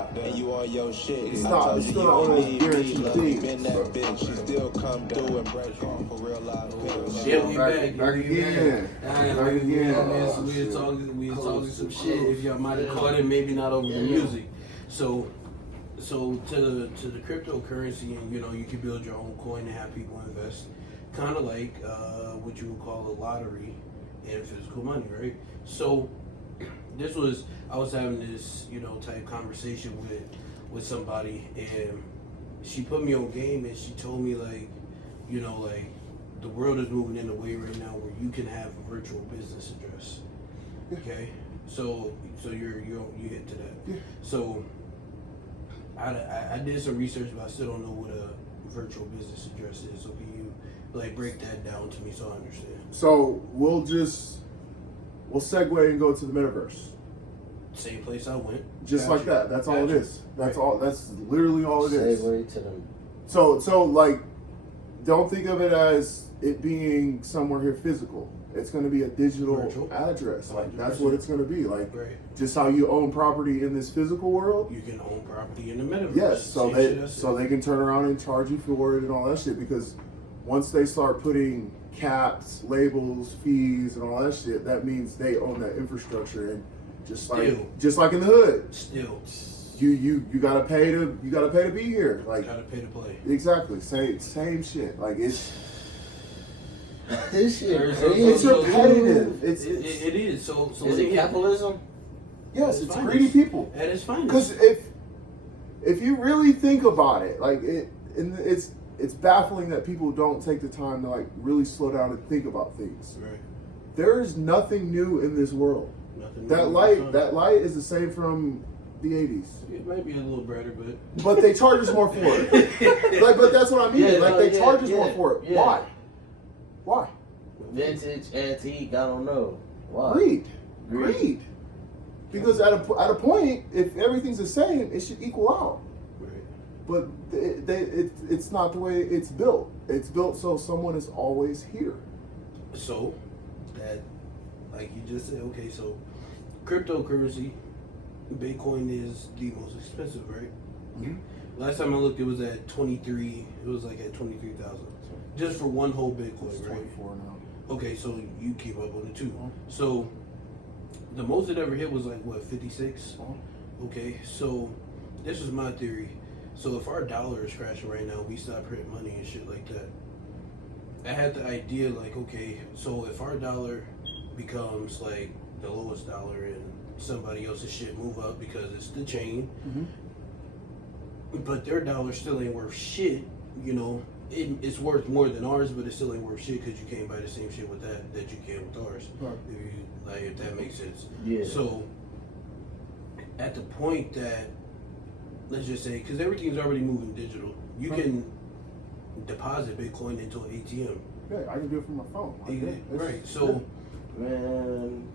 not. And you on your shit. It's not. It's still not one of those guaranteed things. Been that bitch. She still come through and break off for real life pills. Yeah, we back again. Back again. We was talking some shit. If y'all might have caught it, maybe not over the music. So to the cryptocurrency, and you can build your own coin and have people invest, kind of like what you would call a lottery and physical money, right? So I was having this type conversation with somebody, and she put me on game, and she told me like the world is moving in a way right now where you can have a virtual business address. Okay, so you hit to that. Yeah. So I did some research, but I still don't know what a virtual business address is. So can you break that down to me so I understand? So we'll segue and go to the metaverse. Same place I went. Just like that. That's all it is. That's all. That's literally all it is. Segue to them. So don't think of it as it being somewhere here physical. It's going to be a digital Virtual address. Like that's 100%. what it's going to be. Like Right. just how you own property in this physical world. You can own property in the metaverse. Yes. So Same shit I they can turn around and charge you for it and all that shit, because once they start putting caps, labels, fees, and all that shit, that means they own that infrastructure. And just like in the hood, Still, you gotta pay to be here. Like gotta pay to play. exactly, same shit. Like it's This shit It's crazy. it's repetitive. It is. So Is it capitalism? yes, It's it's finest. greedy people. At its finest. Because if you really think about it, it's baffling that people don't take the time to really slow down and think about things. Right. There is nothing new in this world. Nothing That light is the same from the 80s. It might be a little brighter, but But they charge us more for it. But that's what I mean. Yeah, they charge us more for it. yeah. Why? Vintage, antique, I don't know. Why? Greed. Because at a point, if everything's the same, it should equal out. right. But it's not the way it's built. It's built so someone is always here. So that, like you just said, okay, so cryptocurrency, Bitcoin is the most expensive, right? Mhm. Last time I looked, it was at 23. It was like at 23,000 just for one whole Bitcoin, It's right? 24 now. Okay, so you keep up on it too. Mhm. So the most it ever hit was like what, 56? Mhm. Okay, so this is my theory. So if our dollar is crashing right now, we stop printing money and shit like that. I had the idea like, okay, so if our dollar becomes like the lowest dollar and somebody else's shit move up because it's the chain, but their dollar still ain't worth shit, it's worth more than ours, but it still ain't worth shit because you can't buy the same shit with that you can with ours. Right. If that makes sense. Yeah. So at the point that, let's just say, because everything's already moving digital, you can deposit Bitcoin into an ATM. Yeah, I can do it from my phone. Right. So Man,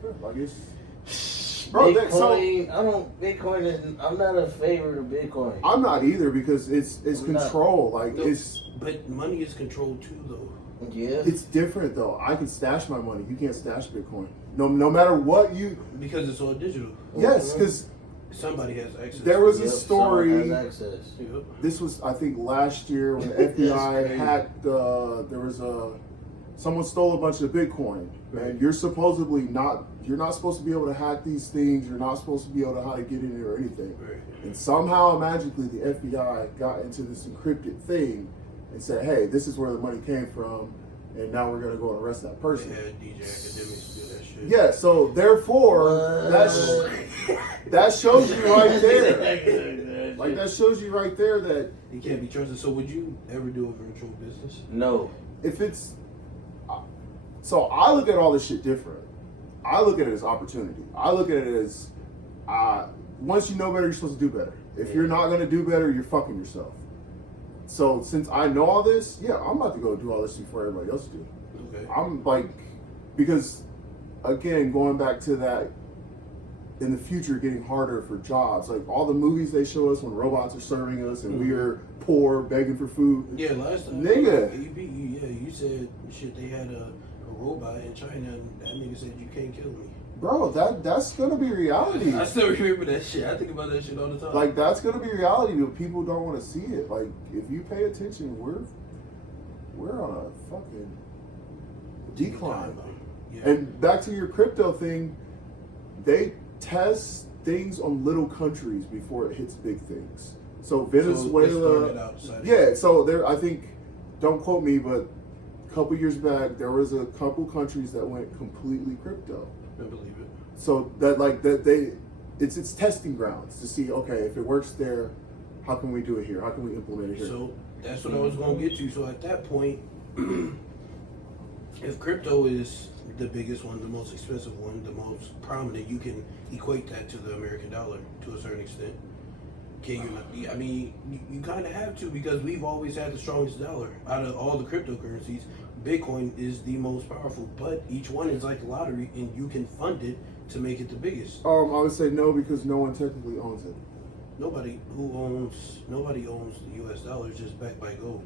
bro, Bitcoin. Bitcoin is. I'm not a favorite of Bitcoin. I'm not either, because it's I'm not. control. but money is controlled too, though. Yeah. It's different though. I can stash my money. You can't stash Bitcoin. No matter what you. Because it's all digital. Yes, because Somebody has access. there was a Yep, story. someone has access. Yep. This was, I think, last year when the FBI hacked. There was someone stole a bunch of Bitcoin, and you're not supposed to be able to hack these things. You're not supposed to be able to how to get in it or anything. Right. And somehow, magically, the FBI got into this encrypted thing and said, "Hey, this is where the money came from, and now we're gonna go and arrest that They person." had DJ Academics do that shit. Yeah. So therefore, that shows you right there. Like that shows you right there that You can't be trusted. So would you ever do a virtual business? No. if it's so, I look at all this shit different. I look at it as opportunity. I look at it as once you know better, you're supposed to do better. If you're not gonna do better, you're fucking yourself. So since I know all this, yeah, I'm about to go do all this before everybody else do. Okay. I'm like, because again, going back to that, in the future getting harder for jobs. Like all the movies they show us when robots are serving us and we are poor, begging for food. Yeah, last time. Nigga. You said shit. They had a robot in China, and that nigga said you can't kill me. bro, that's gonna be reality. I still remember that shit. I think about that shit all the time. Like that's gonna be reality, but people don't want to see it. Like if you pay attention, we're on a fucking decline. Yeah. And back to your crypto thing, they test things on little countries before it hits big things. So So it Venezuela, started outside. yeah. So there, I think, don't quote me, but a couple years back, there was a couple countries that went completely crypto. I believe it. So that it's testing grounds to see, okay, if it works there, how can we do it here? How can we implement it here? So that's what I was gonna get to. So at that point, if crypto is the biggest one, the most expensive one, the most prominent, you can equate that to the American dollar to a certain extent. Can you not? I mean, you kind of have to, because we've always had the strongest dollar out of all the cryptocurrencies. Bitcoin is the most powerful, but each one is like a lottery, and you can fund it to make it the biggest. I would say no, because no one technically owns it. Nobody owns the U.S. dollar. It's just backed by gold.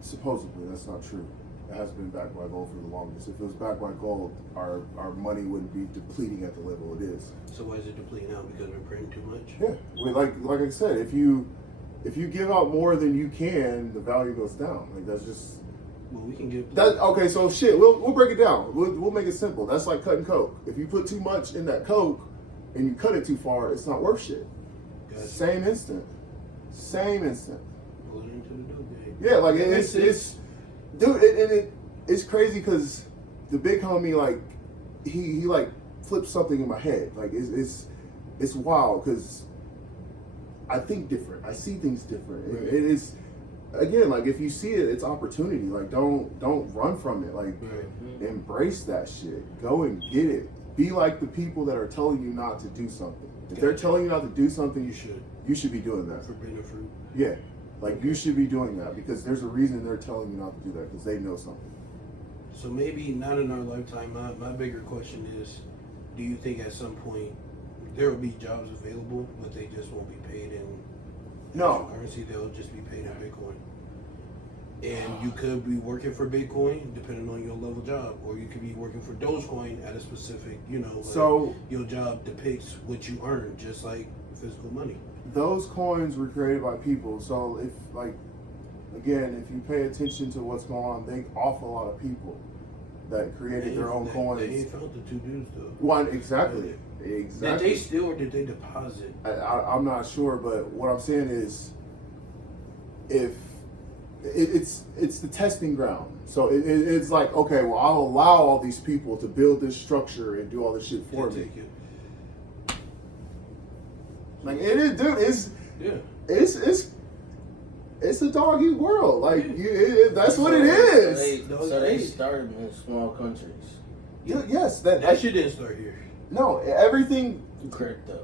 Supposedly, that's not true. It hasn't been backed by gold for the longest. If it was backed by gold, our money wouldn't be depleting at the level it is. So why is it depleting now? Because we're printing too much. Yeah, like I said, if you give out more than you can, the value goes down. Like that's just Well, we can get that. Okay, so shit, we'll break it down. We'll make it simple. That's like cutting coke. If you put too much in that coke and you cut it too far, it's not worth shit. Gotcha. Same instant. Put it into the dough game. Yeah, like That it's makes sense. dude, it's crazy because the big homie, like he like flipped something in my head. Like it's wild because I think different. I see things different. Right. It is, again, like if you see it, it's opportunity. Like don't run from it. Like Right. embrace that shit. Go and get it. Be like the people that are telling you not to do something. If they're Gotcha. telling you not to do something, You should. you should be doing that. Forbidden fruit. Yeah. Like you should be doing that because there's a reason they're telling you not to do that because they know something. So maybe not in our lifetime. My bigger question is, do you think at some point there will be jobs available, but they just won't be paid in No. actual currency? They'll just be paid in Bitcoin. And you could be working for Bitcoin depending on your level job, or you could be working for Dogecoin at a specific, like So your job depicts what you earn, just like physical money. those coins were created by people. So if again, if you pay attention to what's going on, they off a lot of people that created their own coins. They ain't found the two dudes though. One exactly. Did they steal or did they deposit? I'm not sure, but what I'm saying is, if it's the testing ground, so it's like, okay, well, I'll allow all these people to build this structure and do all this shit for me. Take it. Like it is, dude. Yeah. It's a dog eat world. Like that's what it So is. they started in small countries. Yes, That shit didn't start here. no, everything Crypto.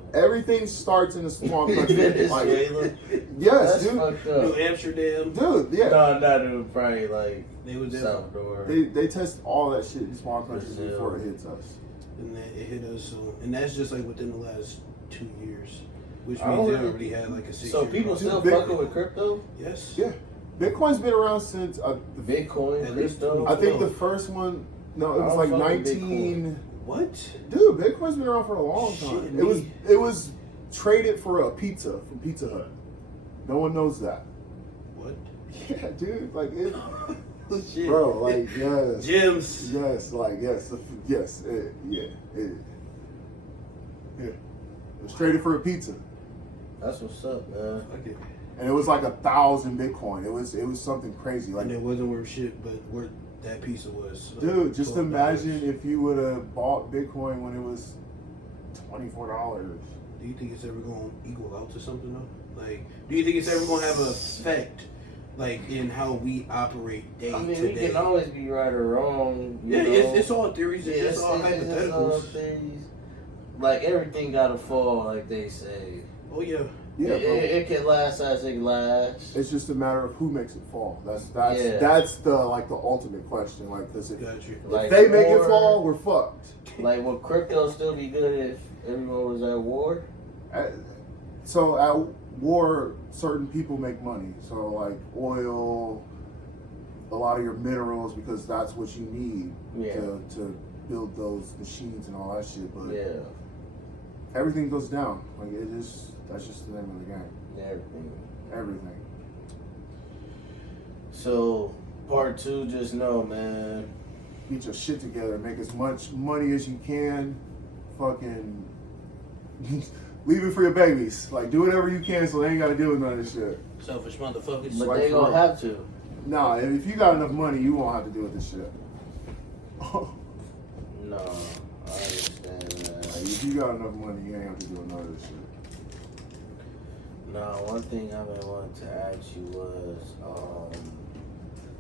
starts in a small country. Like, Venezuela. yes, That's dude. fucked New up. Amsterdam. Dude, yeah. No, not even probably like They was there. Salvador. They test all that shit in small countries Brazil. before it hits us. And that it hit us. So, and that's just like within the last 2 years, which I means they don't already had like a 6 So year people process. still Big- fucking with crypto? Yes. Yeah, Bitcoin's been around since Bitcoin, At least crypto. I think the first one. No, it was I like don't fuck with 19. What? Dude, Bitcoin's been around for a long Shit, time. me. It was traded for a pizza from Pizza Hut. No one knows that. What? Yeah, dude, like it, Shit. bro, like yes, Gyms. yes, like yes, yes, yeah. It was traded for a pizza, That's what's up, man. Fuck it. and it was like 1,000 Bitcoin. It was something crazy. Like, And it wasn't worth shit, but worth that pizza was. dude, just $12. imagine if you would have bought Bitcoin when it was $24. Do you think it's ever going to equal out to something though? Like, do you think it's ever going to have an effect, like in how we operate day I mean, to we day? can always be right or wrong. You Yeah, know? it's all theories. Yeah, It's all all hypotheticals. things. Like everything gotta fall, like they say. Yeah, Oh yeah. it can last as it lasts. It's just a matter of who makes it fall. That's Yeah. that's the ultimate question. Like, does it? Got you. Like, If they make it war- fall, we're fucked. Like, would crypto still be good if everyone was at war? So at war, certain people make money. So like oil, a lot of your minerals, because that's what you need Yeah. to build those machines and all that shit. But Yeah. everything goes down. Like that's just the name of the game. Everything. Everything. So, part 2, just know, man. Get your shit together. Make as much money as you can. Fucking leave it for your babies. Like do whatever you can so they ain't got to deal with none of this shit. Selfish motherfuckers. But Like they for gonna real. have to. Nah, if you got enough money, you won't have to deal with this shit. No, I understand that. Like, if you got enough money, you ain't have to deal with none of this shit. No, one thing I've been wanting to ask you was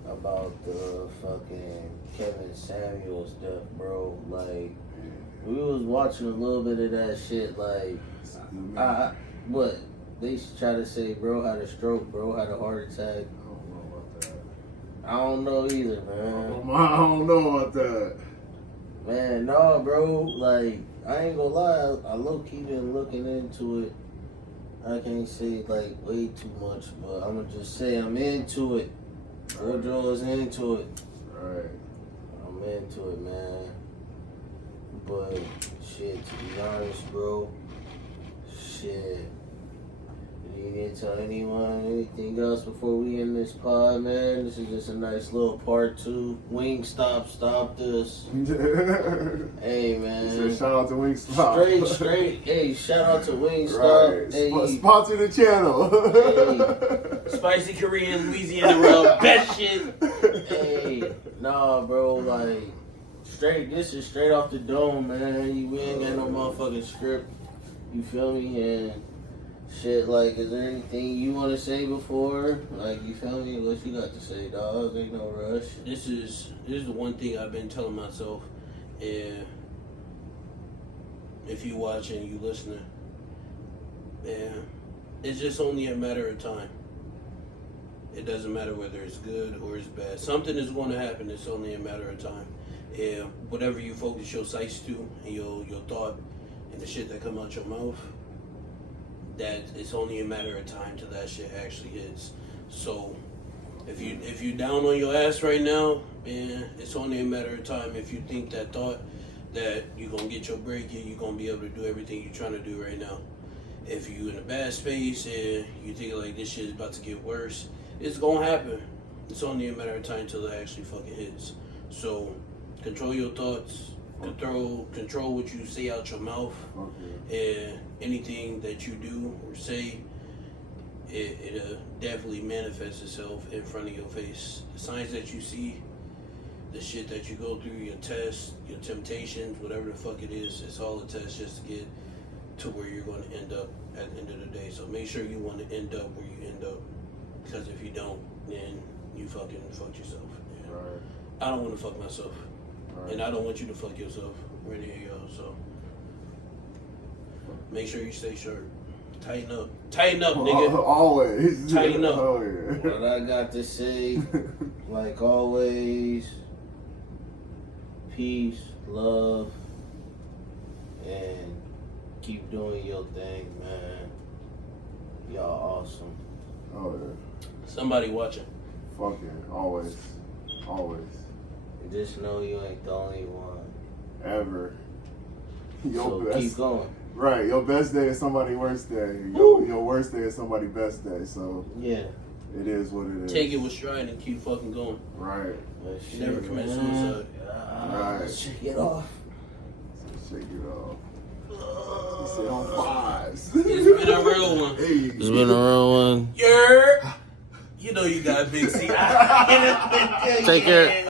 about the fucking Kevin Samuels death, bro. Like, we was watching a little bit of that shit. Like, what they try to say, bro had a stroke, bro had a heart attack. I don't know either, man. I don't know about that. Man, no, bro. Like, I ain't gonna lie. I low key been looking into it. I can't say like way too much, but I'm gonna just say I'm into it. Woodrow is into it. Right. I'm into it, man. But shit, to be honest, bro. Shit. You need to tell anyone anything else before we end this pod, man? This is just a nice little part 2. Wingstop, stop this. Hey, man. Shout out to Wingstop. Straight. Hey, shout out to Wingstop. Right. Hey, Sponsor the channel. Spicy Korean Louisiana rub. Best shit. hey, nah, bro. Like, straight. This is straight off the dome, man. We ain't got no motherfucking script. You feel me? And shit, like, is there anything you want to say before? Like, you feel me? What you got to say, dog? Ain't no rush. This is the one thing I've been telling myself. And if you watching, you listening, and it's just only a matter of time. It doesn't matter whether it's good or it's bad. Something is going to happen. It's only a matter of time. And whatever you focus your sights to and your thought and the shit that come out your mouth, that it's only a matter of time till that shit actually hits. So if you down on your ass right now, man, it's only a matter of time. If you think that thought that you're gonna get your break and you're gonna be able to do everything you're trying to do right now. If you in a bad space and you think like this shit is about to get worse, it's gonna happen. It's only a matter of time till it actually fucking hits. So control your thoughts, control what you say out your mouth, and anything that you do or say, it definitely manifests itself in front of your face. The signs that you see, the shit that you go through, your tests, your temptations, whatever the fuck it is, it's all a test just to get to where you're going to end up at the end of the day. So make sure you want to end up where you end up, because if you don't, then you fucking fucked yourself. Yeah. Right. I don't want to fuck myself, Right. and I don't want you to fuck yourself. Right here, yo. So make sure you stay sharp. Tighten up, nigga. Always. Tighten up. Oh, yeah. What I got to say, like always, peace, love, and keep doing your thing, man. Y'all awesome. Oh yeah. Somebody watching. Fuck yeah. Always. Always. And just know you ain't the only one. Ever. Your So best. keep going. Right. Your best day is somebody's worst day. Woo. Your worst day is somebody's best day. So Yeah. it is what it is. Take it with stride and keep fucking going. Right. But shit, Never commit man. suicide. Right. Shake it off. So shake it off. He said on fives. It's been a real one. Hey. It's been a real one. You know you got a big C. Take care.